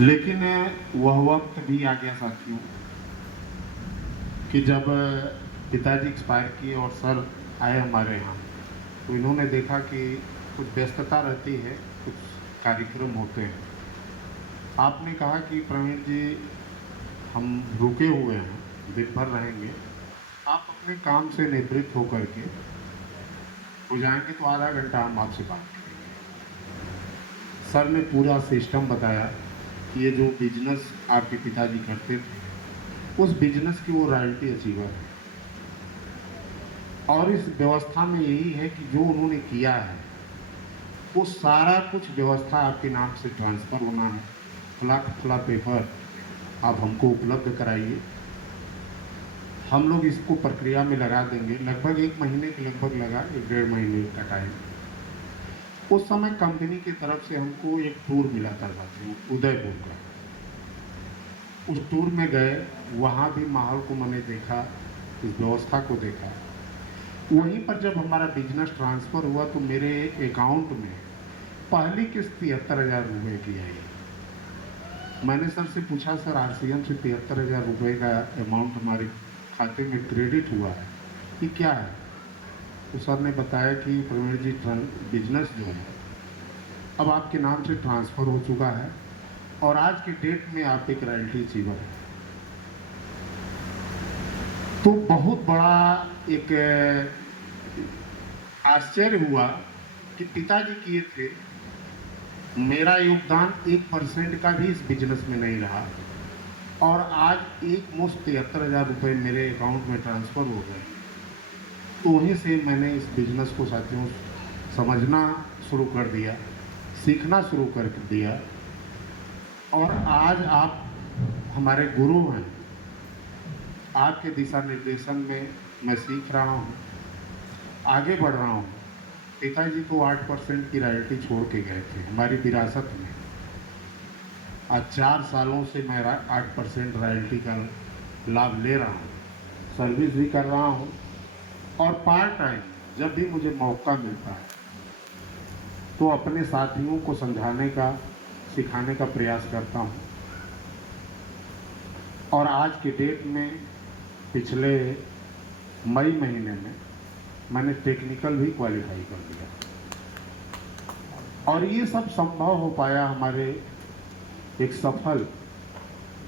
लेकिन वह वक्त भी आ गया साथियों कि जब पिताजी एक्सपायर किए और सर आए हमारे यहाँ, तो इन्होंने देखा कि कुछ व्यस्तता रहती है, कुछ कार्यक्रम होते हैं। आपने कहा कि प्रवीण जी, हम रुके हुए हैं, दिन भर रहेंगे, आप अपने काम से निवृत्त होकर के हो जाएंगे तो आधा घंटा हम आपसे बात करेंगे। सर ने पूरा सिस्टम बताया कि ये जो बिजनेस आपके पिताजी करते थे, उस बिजनेस की वो रॉयल्टी अचीवर है, और इस व्यवस्था में यही है कि जो उन्होंने किया है वो सारा कुछ व्यवस्था आपके नाम से ट्रांसफ़र होना है। खुला खुला पेपर आप हमको उपलब्ध कराइए, हम लोग इसको प्रक्रिया में लगा देंगे। लगभग 1 महीने के लगभग लगा, 1 डेढ़ महीने का टाइम। उस समय कंपनी की तरफ से हमको एक टूर मिला था साथियों, उदयपुर का। उस टूर में गए, वहाँ भी माहौल को मैंने देखा, इस व्यवस्था को देखा। वहीं पर जब हमारा बिजनेस ट्रांसफ़र हुआ तो मेरे अकाउंट में पहली किस्त 73,000 रुपये की आई। मैंने सर से पूछा, सर आरसीएम से 73,000 रुपये का अमाउंट हमारे खाते में क्रेडिट हुआ है, ये क्या है? तो सर ने बताया कि प्रवीण जी, बिजनेस जो है अब आपके नाम से ट्रांसफ़र हो चुका है और आज के डेट में आप एक रॉयल्टी अचीवर हैं। तो बहुत बड़ा एक आश्चर्य हुआ कि पिताजी किए थे, मेरा योगदान 1% का भी इस बिजनेस में नहीं रहा, और आज एक मुश्त 73,000 रुपये मेरे अकाउंट में ट्रांसफ़र हो गए। तो वहीं से मैंने इस बिजनेस को साथियों समझना शुरू कर दिया, सीखना शुरू कर दिया, और आज आप हमारे गुरु हैं। आपके दिशा निर्देशन में मैं सीख रहा हूँ, आगे बढ़ रहा हूँ। पिताजी को 8% की रॉयल्टी छोड़ के गए थे हमारी विरासत में। आज 4 सालों से मैं 8% रॉयल्टी का लाभ ले रहा हूँ, सर्विस भी कर रहा हूँ, और पार्ट टाइम जब भी मुझे मौका मिलता है तो अपने साथियों को समझाने का, सिखाने का प्रयास करता हूँ। और आज के डेट में पिछले मई महीने में मैंने टेक्निकल भी क्वालिफाई कर दिया, और ये सब संभव हो पाया हमारे एक सफल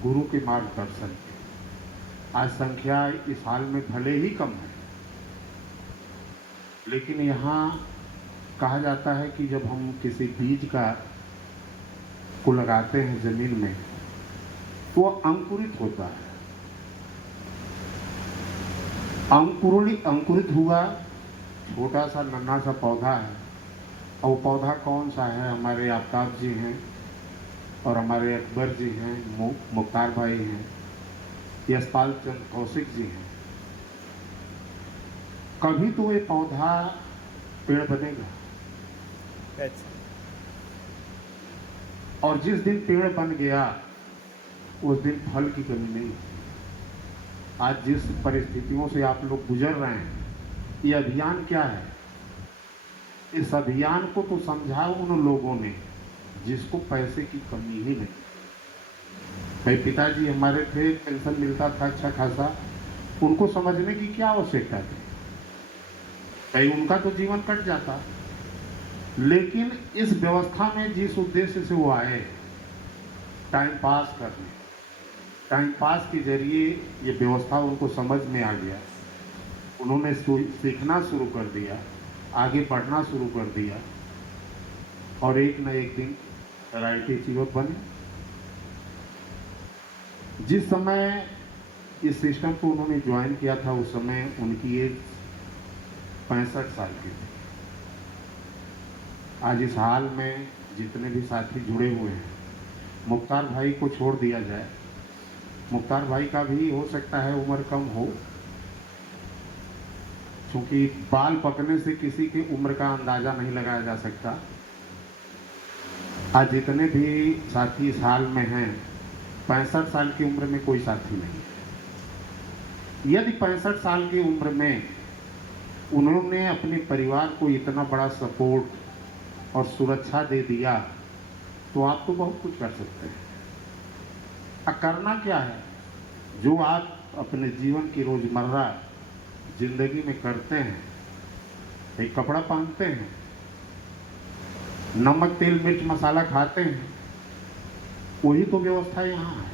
गुरु के मार्गदर्शन से। आज संख्या इस हाल में भले ही कम है, लेकिन यहाँ कहा जाता है कि जब हम किसी बीज को लगाते हैं ज़मीन में, तो वो अंकुरित होता है। अंकुरित हुआ, छोटा सा नन्हा सा पौधा है, और वो पौधा कौन सा है? हमारे आफ्ताब जी हैं, और हमारे अकबर जी हैं, मुख्तार भाई हैं, यशपाल चंद्र कौशिक जी हैं। कभी तो ये पौधा पेड़ बनेगा, और जिस दिन पेड़ बन गया उस दिन फल की कमी नहीं। आज जिस परिस्थितियों से आप लोग गुजर रहे हैं, ये अभियान क्या है? इस अभियान को तो समझा उन लोगों ने जिसको पैसे की कमी ही नहीं। भाई पिताजी हमारे थे, पेंशन मिलता था अच्छा खासा, उनको समझने की क्या आवश्यकता थी? भाई उनका तो जीवन कट जाता। लेकिन इस व्यवस्था में जिस उद्देश्य से वो आए, टाइम पास करने, टाइम पास के जरिए ये व्यवस्था उनको समझ में आ गया, उन्होंने सीखना शुरू कर दिया, आगे बढ़ना शुरू कर दिया, और एक न एक दिन रॉयल्टी अचीवर बने। जिस समय इस सिस्टम को उन्होंने ज्वाइन किया था, उस समय उनकी एज 65 साल की थी। आज इस हाल में जितने भी साथी जुड़े हुए हैं, मुख्तार भाई को छोड़ दिया जाए, मुख्तार भाई का भी हो सकता है उम्र कम हो, क्योंकि बाल पकने से किसी की उम्र का अंदाज़ा नहीं लगाया जा सकता। आज जितने भी साथी इस हाल में हैं, 65 साल की उम्र में कोई साथी नहीं। यदि 65 साल की उम्र में उन्होंने अपने परिवार को इतना बड़ा सपोर्ट और सुरक्षा दे दिया, तो आप तो बहुत कुछ कर सकते हैं। करना क्या है, जो आप अपने जीवन की रोजमर्रा जिंदगी में करते हैं, एक कपड़ा पहनते हैं, नमक तेल मिर्च मसाला खाते हैं, वही तो व्यवस्था यहाँ है।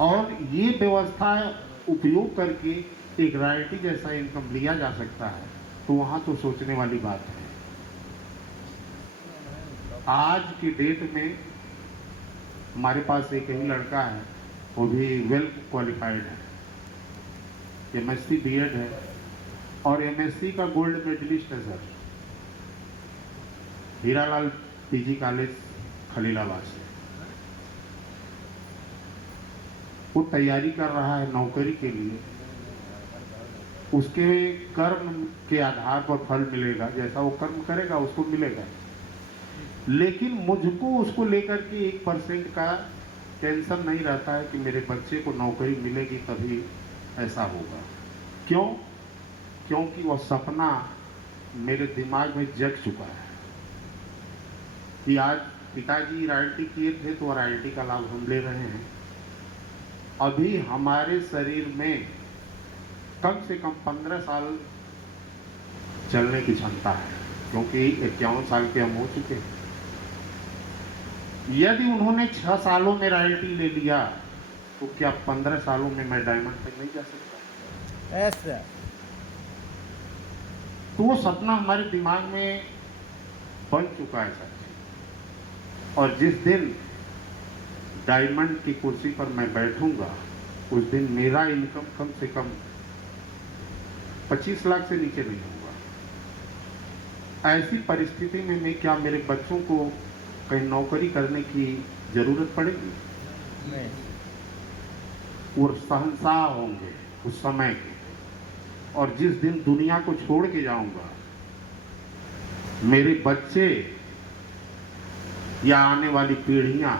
और ये व्यवस्था उपयोग करके एक रॉयल्टी जैसा इनकम लिया जा सकता है, तो वहाँ तो सोचने वाली बात है। आज की डेट में हमारे पास एक ही लड़का है, वो भी वेल क्वालिफाइड है, एमएससी बीएड है और एमएससी का गोल्ड मेडलिस्ट है sir, Hiralal PG college Khalilabad से। वो तैयारी कर रहा है नौकरी के लिए, उसके कर्म के आधार पर फल मिलेगा, जैसा वो कर्म करेगा उसको मिलेगा। लेकिन मुझको उसको लेकर के 1% का टेंशन नहीं रहता है कि मेरे बच्चे को नौकरी मिलेगी तभी ऐसा होगा। क्यों? क्योंकि वह सपना मेरे दिमाग में जग चुका है कि आज पिताजी रॉयल्टी किए थे तो रॉयल्टी का लाभ हम ले रहे हैं। अभी हमारे शरीर में कम से कम 15 साल चलने की क्षमता है, क्योंकि 51 साल के हम हो चुके हैं। यदि उन्होंने 6 सालों में रॉयल्टी ले लिया तो क्या 15 सालों में मैं डायमंड तक नहीं जा सकता? ऐसा तो वो सपना हमारे दिमाग में बन चुका है सर। और जिस दिन डायमंड की कुर्सी पर मैं बैठूंगा, उस दिन मेरा इनकम कम से कम 25 लाख से नीचे नहीं होगा। ऐसी परिस्थिति में मैं क्या मेरे बच्चों को कहीं नौकरी करने की जरूरत पड़ेगी? नहीं। वो शहंशाह होंगे उस समय के। और जिस दिन दुनिया को छोड़ के जाऊंगा, मेरे बच्चे या आने वाली पीढ़ियां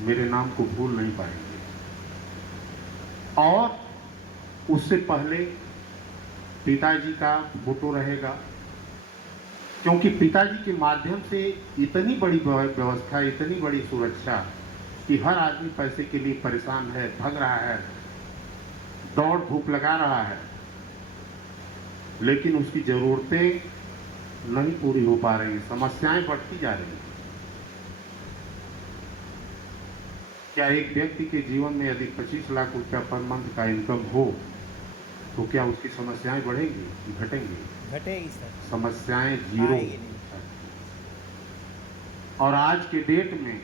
मेरे नाम को भूल नहीं पाएंगे। और उससे पहले पिताजी का फोटो रहेगा, क्योंकि पिताजी के माध्यम से इतनी बड़ी व्यवस्था, इतनी बड़ी सुरक्षा कि हर आदमी पैसे के लिए परेशान है, भाग रहा है, दौड़ धूप लगा रहा है, लेकिन उसकी जरूरतें नहीं पूरी हो पा रही, समस्याएं बढ़ती जा रही हैं। क्या एक व्यक्ति के जीवन में यदि 25 लाख रुपया पर मंथ का इनकम हो तो क्या उसकी समस्याएं बढ़ेंगी कि घटेंगी? घटेगी सर, समस्याएं जीरो। आएगी नहीं। और आज के डेट में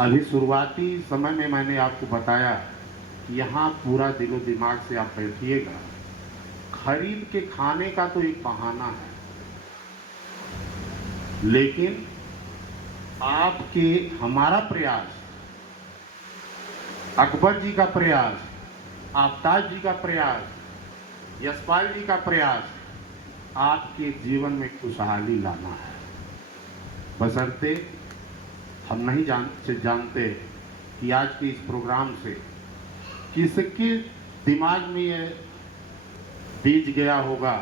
अभी शुरुआती समय में मैंने आपको बताया कि यहाँ पूरा दिलो दिमाग से आप बैठिएगा। खरीद के खाने का तो एक बहाना है, लेकिन आपके हमारा प्रयास, अकबर जी का प्रयास, आफताब जी का प्रयास, यशपाल जी का प्रयास आपके जीवन में खुशहाली लाना है। बशर्ते हम नहीं जानते कि आज के इस प्रोग्राम से किसके दिमाग में ये बीज गया होगा,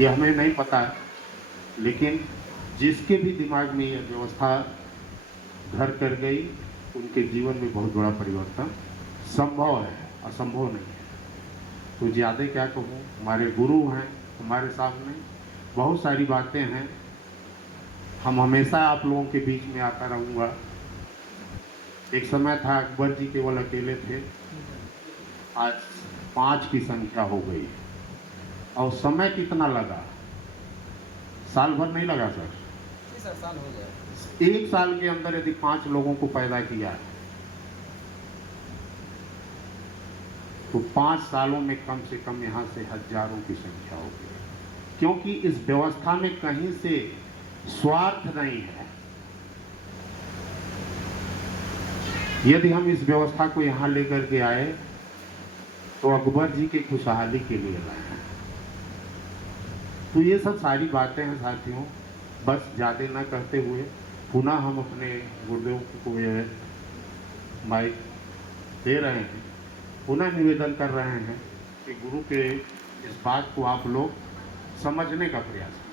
ये हमें नहीं पता है। लेकिन जिसके भी दिमाग में यह व्यवस्था घर कर गई, उनके जीवन में बहुत बड़ा परिवर्तन संभव है, असंभव नहीं है। तो ज़्यादा क्या कहूँ, हमारे गुरु हैं हमारे सामने, बहुत सारी बातें हैं। हम हमेशा आप लोगों के बीच में आता रहूँगा। एक समय था अकबर जी केवल अकेले थे, आज 5 की संख्या हो गई। और समय कितना लगा? साल भर नहीं लगा सर, जी सर, साल हो गया। 1 साल के अंदर यदि 5 लोगों को पैदा किया तो 5 सालों में कम से कम यहाँ से हजारों की संख्या होगी। क्योंकि इस व्यवस्था में कहीं से स्वार्थ नहीं है। यदि हम इस व्यवस्था को यहाँ लेकर के आए तो अकबर जी की खुशहाली के लिए लाए हैं। तो ये सब सारी बातें हैं साथियों, बस ज़्यादा न करते हुए पुनः हम अपने गुरुदेव को ये माइक दे रहे हैं। पुनः निवेदन कर रहे हैं कि गुरु के इस बात को आप लोग समझने का प्रयास करें।